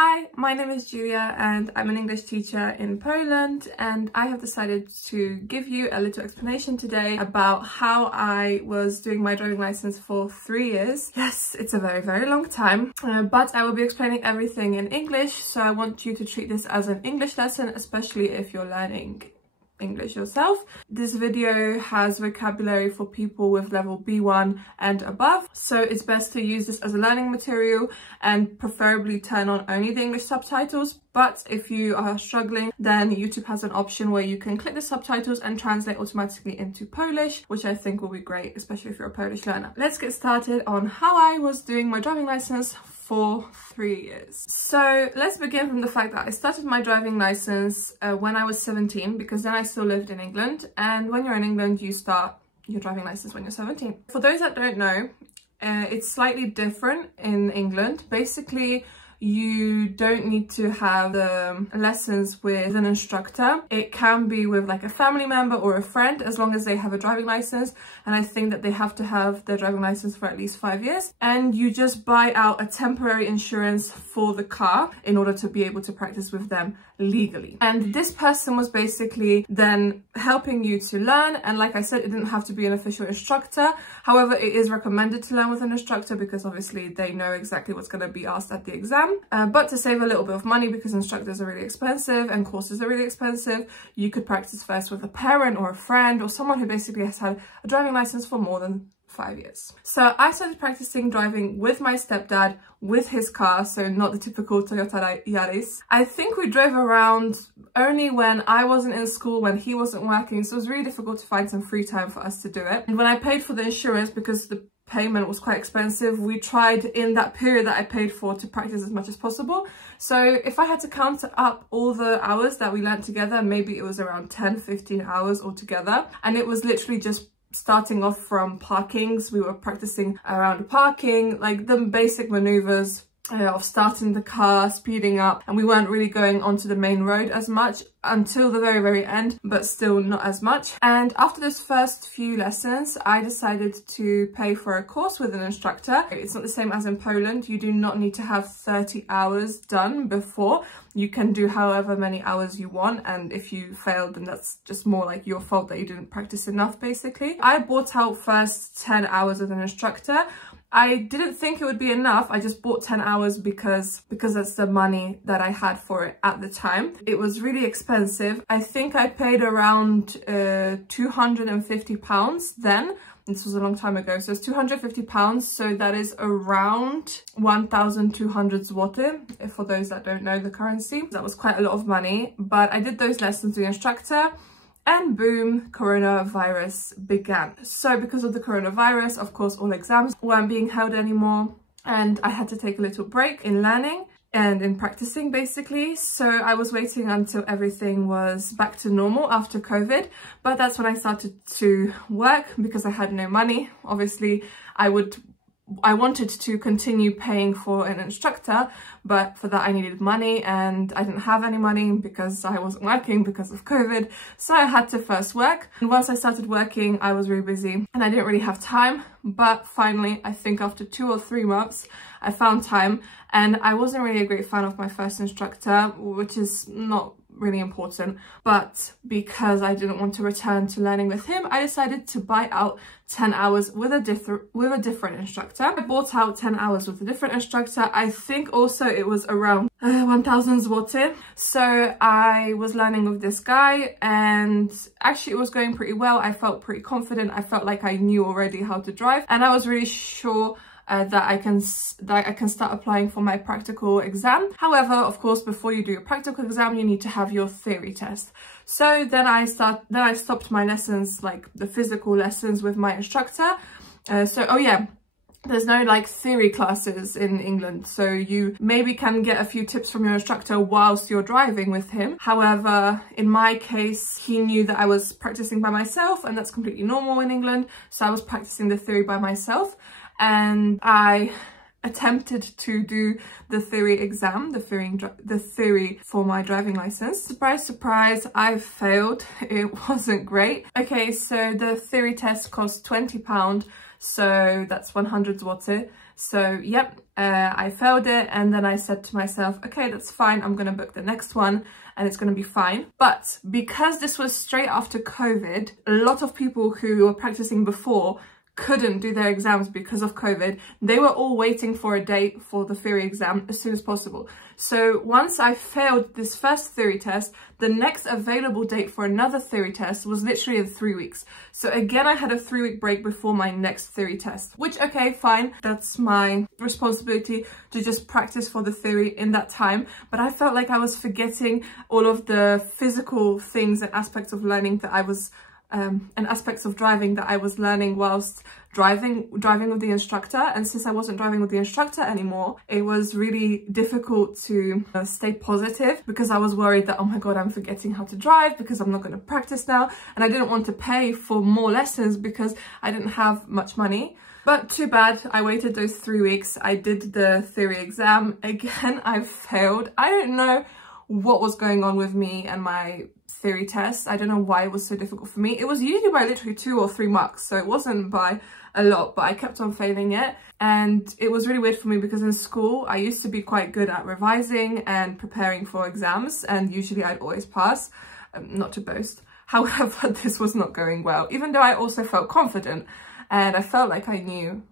Hi, my name is Julia and I'm an English teacher in Poland, and I have decided to give you a little explanation today about how I was doing my driving license for 3 years. Yes, it's a very long time, but I will be explaining everything in English, so I want you to treat this as an English lesson, especially if you're learning English yourself. This video has vocabulary for people with level B1 and above, so it's best to use this as a learning material and preferably turn on only the English subtitles. But if you are struggling, then YouTube has an option where you can click the subtitles and translate automatically into Polish, which I think will be great, especially if you're a Polish learner. Let's get started on how I was doing my driving license for 3 years. So let's begin from the fact that I started my driving license when I was 17, because then I still lived in England, and when you're in England you start your driving license when you're 17. For those that don't know, it's slightly different in England. Basically, you don't need to have the lessons with an instructor. It can be with like a family member or a friend, as long as they have a driving license, and I think that they have to have their driving license for at least 5 years. And you just buy out a temporary insurance for the car in order to be able to practice with them legally. And this person was basically then helping you to learn, and like I said, it didn't have to be an official instructor. However, it is recommended to learn with an instructor because obviously they know exactly what's going to be asked at the exam. But to save a little bit of money, because instructors are really expensive and courses are really expensive, you could practice first with a parent or a friend or someone who basically has had a driving license for more than 5 years. So I started practicing driving with my stepdad, with his car, so not the typical Toyota Yaris. I think we drove around only when I wasn't in school, when he wasn't working, so it was really difficult to find some free time for us to do it. And when I paid for the insurance, because the payment was quite expensive, we tried in that period that I paid for to practice as much as possible. So if I had to count up all the hours that we learned together, maybe it was around 10-15 hours altogether, and it was literally just starting off from parkings. We were practicing around parking, like the basic maneuvers of starting the car, speeding up, and we weren't really going onto the main road as much until the very end, but still not as much. And after those first few lessons, I decided to pay for a course with an instructor. It's not the same as in Poland. You do not need to have 30 hours done before. You can do however many hours you want, and if you failed, then that's just more like your fault that you didn't practice enough, basically. I bought out first 10 hours with an instructor. I didn't think it would be enough. I just bought 10 hours because that's the money that I had for it at the time. It was really expensive. I think I paid around £250 then. This was a long time ago, so it's £250, so that is around 1,200 zloty, for those that don't know the currency. That was quite a lot of money, but I did those lessons with the instructor, and boom, coronavirus began. So because of the coronavirus, of course, all exams weren't being held anymore, and I had to take a little break in learning and in practicing, basically. So I was waiting until everything was back to normal after COVID, but that's when I started to work because I had no money. Obviously, I wanted to continue paying for an instructor, but for that I needed money, and I didn't have any money because I wasn't working because of COVID. So I had to first work, and once I started working, I was really busy and I didn't really have time. But finally, I think after 2 or 3 months, I found time, and I wasn't really a great fan of my first instructor, which is not really important, but because I didn't want to return to learning with him, I decided to buy out 10 hours with a different instructor. I bought out 10 hours with a different instructor. I think also it was around 1,000 zloty. So I was learning with this guy, and actually it was going pretty well. I felt pretty confident. I felt like I knew already how to drive, and I was really sure that I can start applying for my practical exam. However, of course, before you do your practical exam, you need to have your theory test. So then I stopped my lessons, like the physical lessons with my instructor. Oh yeah, there's no like theory classes in England, so you maybe can get a few tips from your instructor whilst you're driving with him. However, in my case, he knew that I was practicing by myself, and that's completely normal in England. So I was practicing the theory by myself, and I attempted to do the theory exam, the theory for my driving license. Surprise, surprise, I failed. It wasn't great. Okay, so the theory test cost £20, so that's 100 zloty. So yep, I failed it, and then I said to myself, okay, that's fine, I'm gonna book the next one and it's gonna be fine. But because this was straight after COVID, a lot of people who were practicing before couldn't do their exams because of COVID. They were all waiting for a date for the theory exam as soon as possible. So once I failed this first theory test, the next available date for another theory test was literally in 3 weeks. So again, I had a 3-week break before my next theory test, which, okay, fine. That's my responsibility to just practice for the theory in that time. But I felt like I was forgetting all of the physical things and aspects of learning that I was and aspects of driving that I was learning whilst driving with the instructor. And since I wasn't driving with the instructor anymore, it was really difficult to stay positive, because I was worried that, oh my god, I'm forgetting how to drive because I'm not going to practice now, and I didn't want to pay for more lessons because I didn't have much money. But too bad, I waited those 3 weeks. I did the theory exam. Again, I failed. I don't know what was going on with me and my theory test. I don't know why it was so difficult for me. It was usually by literally 2 or 3 marks, so it wasn't by a lot, but I kept on failing it. And it was really weird for me because in school I used to be quite good at revising and preparing for exams, and usually I'd always pass, not to boast. However, this was not going well, even though I also felt confident and I felt like I knew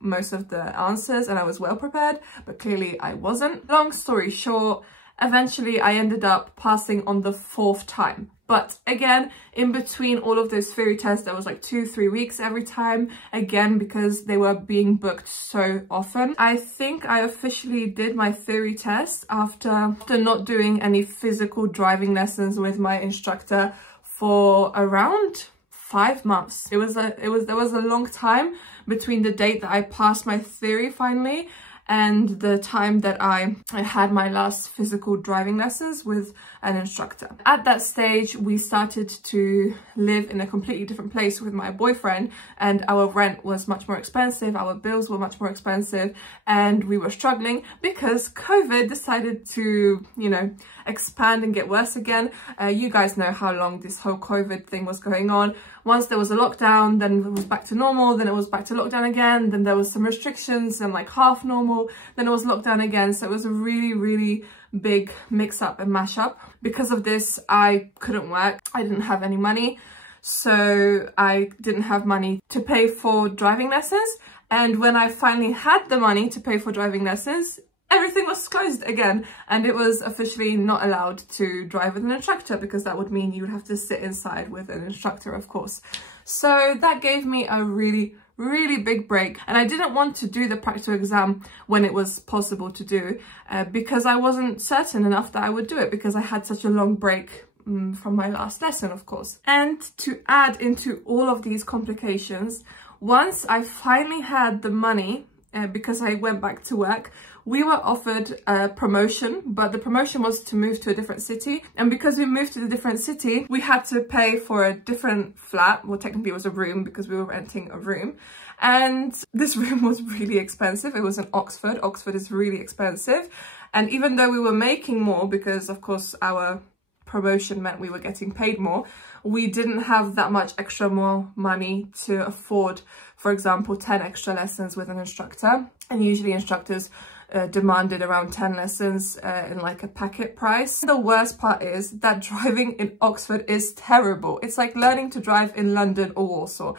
most of the answers and I was well prepared, but clearly I wasn't. Long story short, eventually I ended up passing on the 4th time. But again, in between all of those theory tests, there was like 2-3 weeks every time, again, because they were being booked so often. I think I officially did my theory test after not doing any physical driving lessons with my instructor for around 5 months. There was a long time between the date that I passed my theory finally and the time that I had my last physical driving lessons with an instructor. At that stage, we started to live in a completely different place with my boyfriend, and our rent was much more expensive, our bills were much more expensive, and we were struggling because COVID decided to, you know, expand and get worse again. You guys know how long this whole COVID thing was going on. Once there was a lockdown, then it was back to normal, then it was back to lockdown again, then there was some restrictions and like half normal, then it was lockdown again. So it was a really, really big mix up and mash up. Because of this, I couldn't work. I didn't have any money. So I didn't have money to pay for driving lessons. And when I finally had the money to pay for driving lessons, everything was closed again, and it was officially not allowed to drive with an instructor, because that would mean you would have to sit inside with an instructor, of course. So that gave me a really big break, and I didn't want to do the practical exam when it was possible to do, because I wasn't certain enough that I would do it, because I had such a long break from my last lesson, of course. And to add into all of these complications, once I finally had the money, because I went back to work, we were offered a promotion, but the promotion was to move to a different city. And because we moved to the different city, we had to pay for a different flat. Well, technically it was a room because we were renting a room. And this room was really expensive. It was in Oxford. Oxford is really expensive. And even though we were making more, because of course our promotion meant we were getting paid more, we didn't have that much extra more money to afford, for example, 10 extra lessons with an instructor. And usually instructors demanded around 10 lessons in like a packet price. The worst part is that driving in Oxford is terrible. It's like learning to drive in London or Warsaw,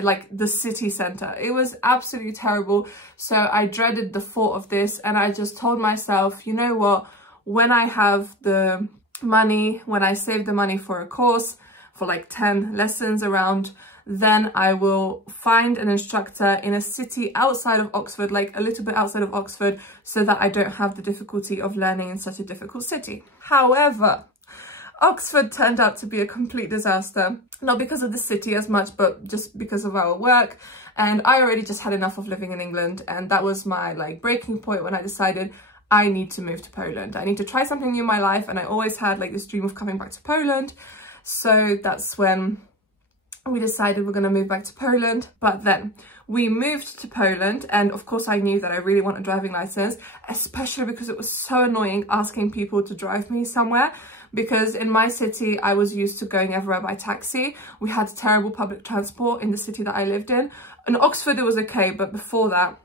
like the city centre. It was absolutely terrible. So I dreaded the thought of this, and I just told myself, you know what, when I have the money, when I save the money for a course, for like 10 lessons around, then I will find an instructor in a city outside of Oxford, like a little bit outside of Oxford, so that I don't have the difficulty of learning in such a difficult city. However, Oxford turned out to be a complete disaster, not because of the city as much, but just because of our work. And I already just had enough of living in England, and that was my like breaking point when I decided I need to move to Poland. I need to try something new in my life, and I always had like this dream of coming back to Poland. So that's when we decided we're going to move back to Poland. But then we moved to Poland, and of course I knew that I really want a driving license, especially because it was so annoying asking people to drive me somewhere, because in my city I was used to going everywhere by taxi. We had terrible public transport in the city that I lived in. In Oxford it was okay, but before that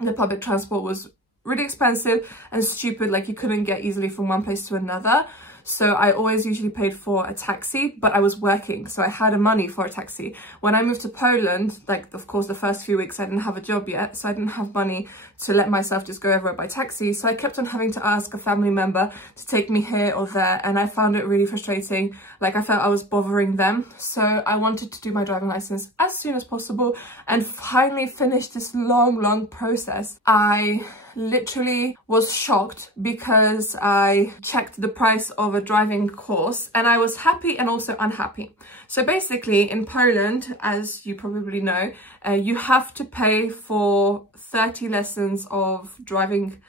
the public transport was really expensive and stupid, like you couldn't get easily from one place to another. So I always usually paid for a taxi, but I was working, so I had money for a taxi. When I moved to Poland, like of course the first few weeks I didn't have a job yet, so I didn't have money to let myself just go everywhere by taxi. So I kept on having to ask a family member to take me here or there, and I found it really frustrating. Like I felt I was bothering them. So I wanted to do my driving license as soon as possible and finally finish this long process. I literally was shocked because I checked the price of a driving course and I was happy and also unhappy. So basically in Poland, as you probably know, you have to pay for 30 lessons of driving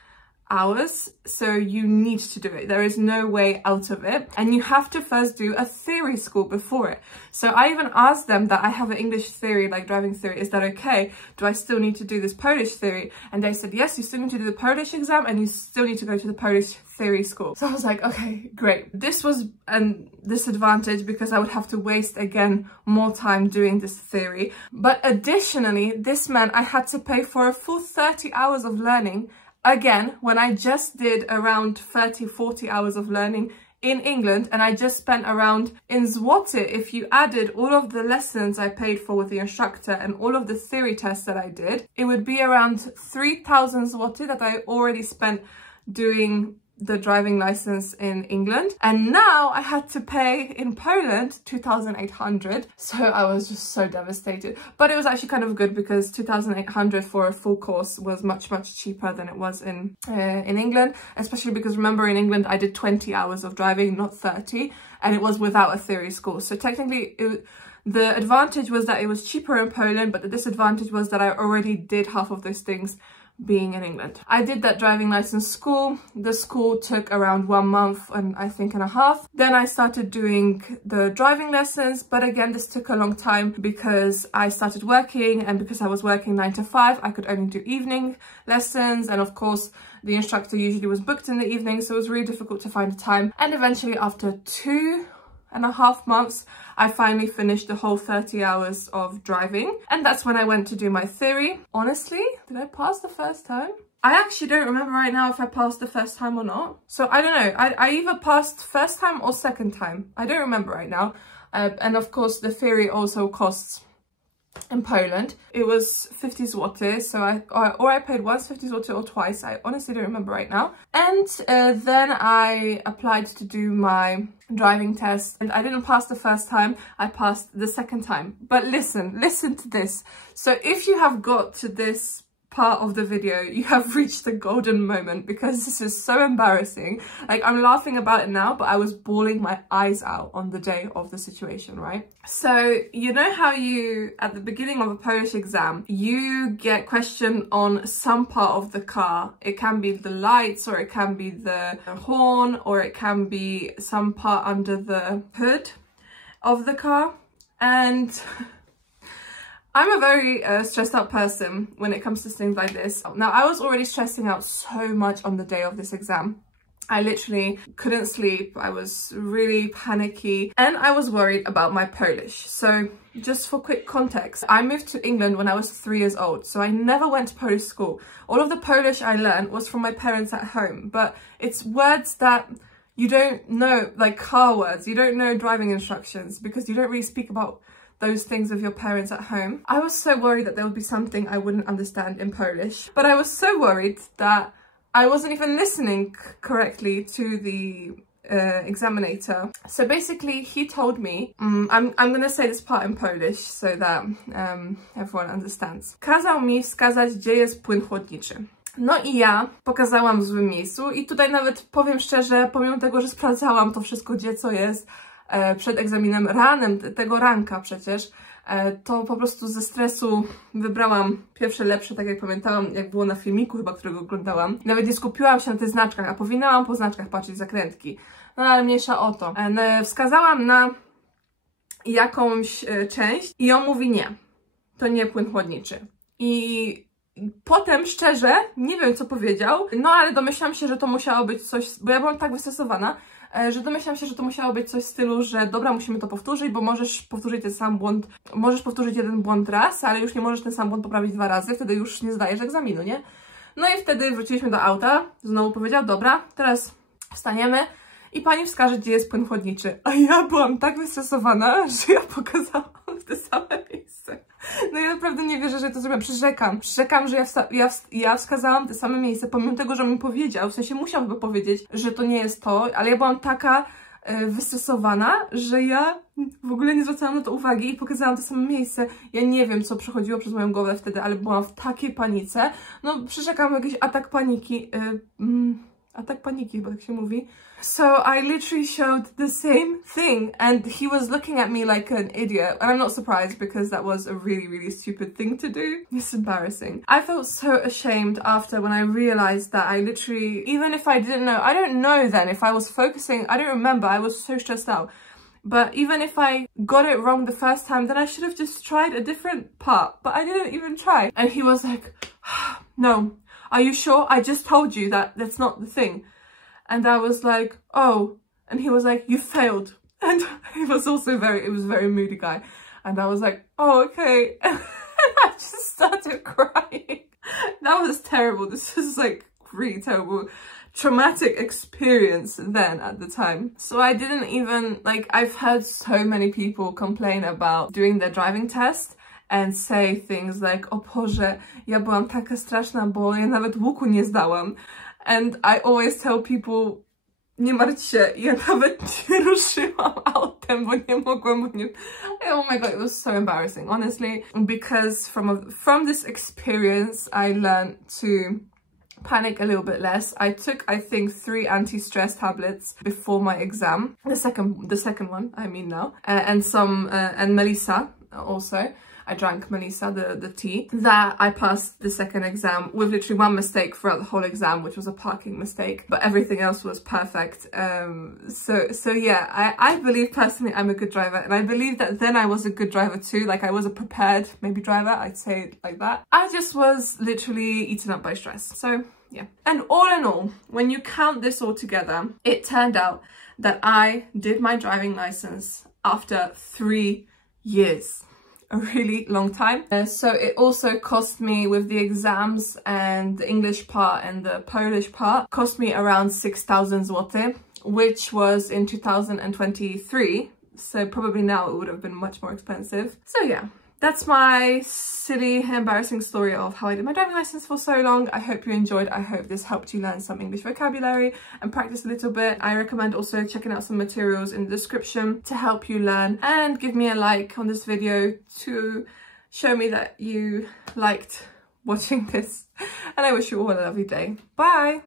hours, so you need to do it. There is no way out of it, and you have to first do a theory school before it. So I even asked them that I have an English theory, like driving theory, is that okay? Do I still need to do this Polish theory? And they said yes, you still need to do the Polish exam and you still need to go to the Polish theory school. So I was like, okay, great. This was a disadvantage because I would have to waste again more time doing this theory, but additionally this meant I had to pay for a full 30 hours of learning again, when I just did around 30-40 hours of learning in England, and I just spent around, in zloty, if you added all of the lessons I paid for with the instructor and all of the theory tests that I did, it would be around 3,000 zloty that I already spent doing the driving license in England, and now I had to pay in Poland 2,800. So I was just so devastated, but it was actually kind of good because 2,800 for a full course was much cheaper than it was in England, especially because remember in England I did 20 hours of driving, not 30, and it was without a theory school. So technically the advantage was that it was cheaper in Poland, but the disadvantage was that I already did half of those things being in England. I did that driving license school. The school took around 1 month and I think and a half. Then I started doing the driving lessons, but again this took a long time because I started working, and because I was working 9 to 5 I could only do evening lessons, and of course the instructor usually was booked in the evening, so it was really difficult to find a time. And eventually after 2.5 months I finally finished the whole 30 hours of driving, and that's when I went to do my theory. Honestly, did I pass the first time? I actually don't remember right now if I passed the first time or not. So I don't know, I either passed first time or second time. I don't remember right now. And of course the theory also costs in Poland. It was 50 zloty, so I paid once 50 zloty or twice. I honestly don't remember right now. And then I applied to do my driving test, and I didn't pass the first time, I passed the second time. But listen to this. So if you have got to this part of the video, you have reached the golden moment, because this is so embarrassing. Like, I'm laughing about it now, but I was bawling my eyes out on the day of the situation, right? So you know how you, at the beginning of a Polish exam, you get questioned on some part of the car. It can be the lights, or it can be the horn, or it can be some part under the hood of the car. And I'm a very stressed out person when it comes to things like this. Now, I was already stressing out so much on the day of this exam. I literally couldn't sleep. I was really panicky, and I was worried about my Polish. So just for quick context, I moved to England when I was 3 years old, so I never went to Polish school. All of the Polish I learned was from my parents at home, but it's words that you don't know, like car words. You don't know driving instructions because you don't really speak about those things with your parents at home. I was so worried that there would be something I wouldn't understand in Polish, but I was so worried that I wasn't even listening correctly to the examinator. So basically he told me, I'm gonna say this part in Polish so that everyone understands. Kazał mi wskazać, gdzie jest płyn chłodniczy. No i ja pokazałam w złym miejscu, i tutaj nawet powiem szczerze, pomimo tego, że sprawdzałam to wszystko, gdzie co jest, przed egzaminem tego ranka przecież, to po prostu ze stresu wybrałam pierwsze lepsze, tak jak pamiętałam, jak było na filmiku chyba, którego oglądałam. Nawet nie skupiłam się na tych znaczkach, a powinnałam po znaczkach patrzeć zakrętki. No ale mniejsza o to. Wskazałam na jakąś część i on mówi nie, to nie płyn chłodniczy. I potem szczerze nie wiem, co powiedział, no ale domyślam się, że to musiało być coś, bo ja byłam tak wystresowana, że domyślam się, że to musiało być coś w stylu, że dobra, musimy to powtórzyć, bo możesz powtórzyć ten sam błąd, możesz powtórzyć jeden błąd raz, ale już nie możesz ten sam błąd poprawić 2 razy, wtedy już nie zdajesz egzaminu, nie? No i wtedy wróciliśmy do auta, znowu powiedział, dobra, teraz wstaniemy i pani wskaże, gdzie jest płyn chłodniczy. A ja byłam tak wystresowana, że ja pokazałam w te same miejsce. No i naprawdę nie wierzę, że to zrobiłam. Przyrzekam, że ja wskazałam te same miejsce, pomimo tego, że mi powiedział, w sensie musiał chyba powiedzieć, że to nie jest to, ale ja byłam taka wystresowana, że ja w ogóle nie zwracałam na to uwagi i pokazałam to samo miejsce. Ja nie wiem, co przechodziło przez moją głowę wtedy, ale byłam w takiej panice. No, przyrzekam, jakiś atak paniki. Atak paniki, chyba tak się mówi. So I literally showed the same thing and he was looking at me like an idiot. And I'm not surprised because that was a really, really stupid thing to do. It's embarrassing. I felt so ashamed after when I realized that I literally, even if I didn't know, I don't know then if I was focusing, I don't remember, I was so stressed out. But even if I got it wrong the first time, then I should have just tried a different part. But I didn't even try. And he was like, no, are you sure? I just told you that that's not the thing. And I was like, oh. And he was like, you failed. And he was also it was a very moody guy. And I was like, oh, okay. And I just started crying. That was terrible. This was like really terrible. Traumatic experience then at the time. So I didn't even, like, I've heard so many people complain about doing their driving test and say things like, o Boże, ja byłam taka straszna, bo ja nawet łuku nie zdałam. And I always tell people, nie martw się, ja nawet nie ruszyłam autem, bo nie mogłam, oh my god, it was so embarrassing, honestly, because from this experience I learned to panic a little bit less. I took, I think, 3 anti-stress tablets before my exam, the second one, I mean now, and Melissa also. I drank Melissa, the tea, that I passed the second exam with literally one mistake throughout the whole exam, which was a parking mistake, but everything else was perfect. So yeah, I believe personally I'm a good driver, and I believe that then I was a good driver too, like I was a prepared maybe driver, I'd say it like that. I just was literally eaten up by stress, so yeah. And all in all, when you count this all together, it turned out that I did my driving license after 3 years. A really long time. So it also cost me, with the exams and the English part and the Polish part, cost me around 6,000 zloty, which was in 2023. So probably now it would have been much more expensive. So yeah, that's my silly, embarrassing story of how I did my driving license for so long. I hope you enjoyed. I hope this helped you learn some English vocabulary and practice a little bit. I recommend also checking out some materials in the description to help you learn, and give me a like on this video to show me that you liked watching this. And I wish you all a lovely day. Bye!